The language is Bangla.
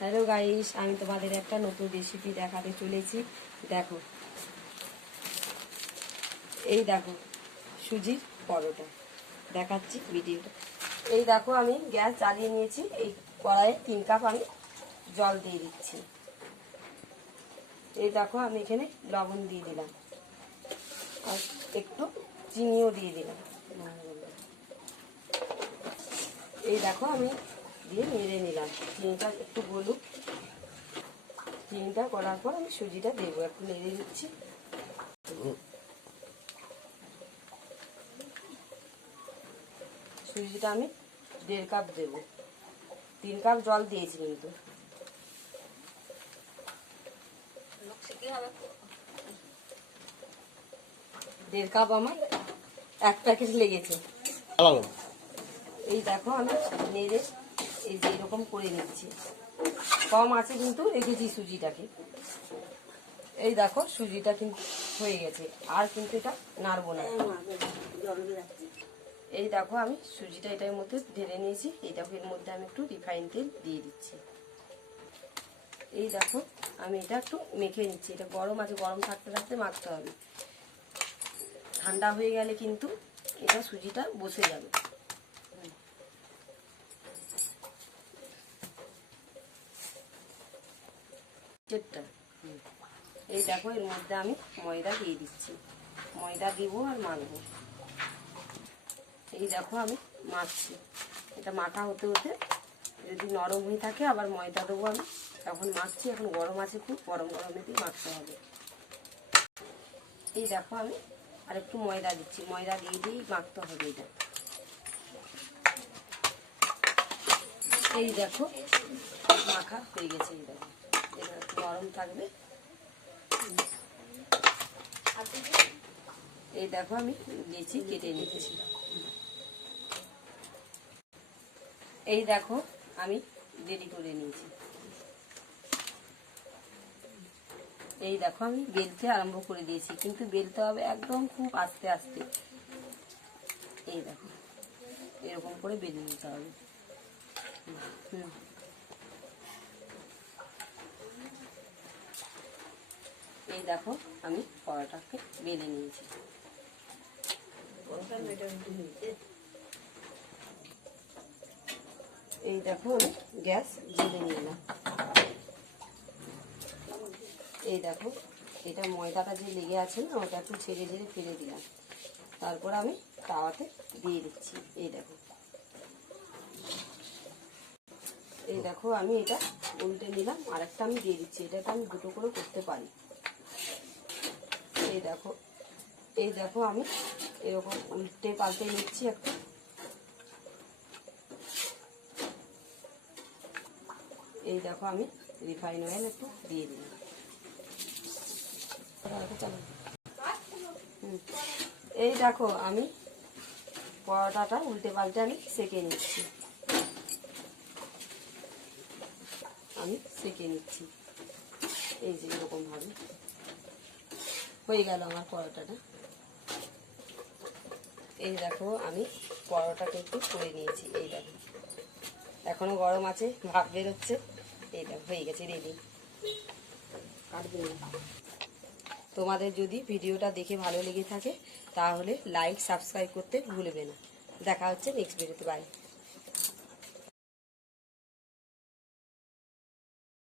হ্যালো গাইস, আমি তোমাদের একটা নতুন রেসিপি দেখাতে চলেছি। দেখো। এই দেখো, সুজির পরোটা। দেখাচ্ছি ভিডিওটা। এই দেখো, আমি গ্যাস জ্বালিয়ে নিয়েছি। এই কড়াইয়ে তিন কাপ আমি জল দিয়ে দিচ্ছি। এই দেখো, আমি এখানে লবণ দিয়ে দিলাম। আর একটু চিনিও দিয়ে দিলাম। এই দেখো, আমি দিয়ে নেড়ে নিলাম। চিনিটা একটু গলুক। চিনিটা করার পর আমি সুজিটা দেবো। একটু নেড়ে দিচ্ছি। সুজিটা আমি দেড় কাপ দেব। তিন কাপ জল দিয়েছি কিন্তু। দেড় কাপ আমার এক প্যাকেট লেগেছে। এই দেখো আমি নেড়ে এই যে এরকম করে নিচ্ছি। কম আছে কিন্তু, রেখেছি সুজিটাকে। এই দেখো, সুজিটা কিন্তু হয়ে গেছে। আর কিন্তু এটা নাড়বো না। এই দেখো, আমি সুজিটা এটার মধ্যে ঢেলে নিয়েছি। দেখো, এর মধ্যে আমি একটু রিফাইন তেল দিয়ে দিচ্ছি। এই দেখো, আমি এটা একটু মেখে নিচ্ছি। এটা গরম আছে, গরম থাকতে থাকতে মাখতে হবে। ঠান্ডা হয়ে গেলে কিন্তু এটা সুজিটা বসে যাবে। চেটটা এই দেখো, এর মধ্যে আমি ময়দা দিয়ে দিচ্ছি। ময়দা দিব আর মাখবো। এই দেখো, আমি মাখছি। এটা মাখা হতে হতে যদি নরম হয়ে থাকে, আবার ময়দা দেবো আমি। এখন মাখছি, এখন গরম আছে খুব, গরম গরমেতেই মাখতে হবে। এই দেখো, আমি আর একটু ময়দা দিচ্ছি। ময়দা দিয়ে দিয়েই মাখতে হবে এটা। এই দেখো, মাখা হয়ে গেছে এই দেখো। এটা নরম থাকবে। এই দেখো আমি দিয়েছি কেটে নিচ্ছি এই দেখো আমি রেডি করে নিয়েছি। এই দেখো আমি বেলতে আরম্ভ করে দিয়েছি, কিন্তু বেলতে হবে একদম খুব আস্তে আস্তে। এই দেখো, এরকম করে বেলে নিতে হবে। হুম। এই দেখো, আমি পরোটাকে বেলে নিয়েছি। এই দেখো, আমি গ্যাস জেলে নিলাম। এই দেখো, এটা ময়দাটা যে লেগে আছে না, ওটা একটু ছেড়ে ঝেড়ে ফেলে দিলাম। তারপর আমি তাওয়াতে দিয়ে দিচ্ছি, এই দেখো। এই দেখো, আমি এটা উল্টে নিলাম, আরেকটা আমি দিয়ে দিচ্ছি, এটাকে আমি দুটো করে করতে পারি। এই দেখো এই দেখো আমি এরকম উল্টে পাল্টে নিচ্ছি একটু। এই দেখো আমি রিফাইন অয়েল একটু দিয়ে হুম। এই দেখো আমি পরোটাটা উল্টে পাল্টে আমি সেকে নিচ্ছি। আমি সেকে নিচ্ছি। এই যে এরকম ভাবে হয়ে গেল আমার পরোটাটা এই দেখো আমি পরোটা কিন্তু করে নিয়েছি এই দেখো। এখনও গরম আছে ভাপ বেরোচ্ছে। এই দেখো হয়ে গেছে রেডি কাটবে তোমাদের যদি ভিডিওটা দেখে ভালো লেগে থাকে তাহলে লাইক সাবস্ক্রাইব করতে ভুলবে না। দেখা হচ্ছে নেক্সট ভিডিওতে বাই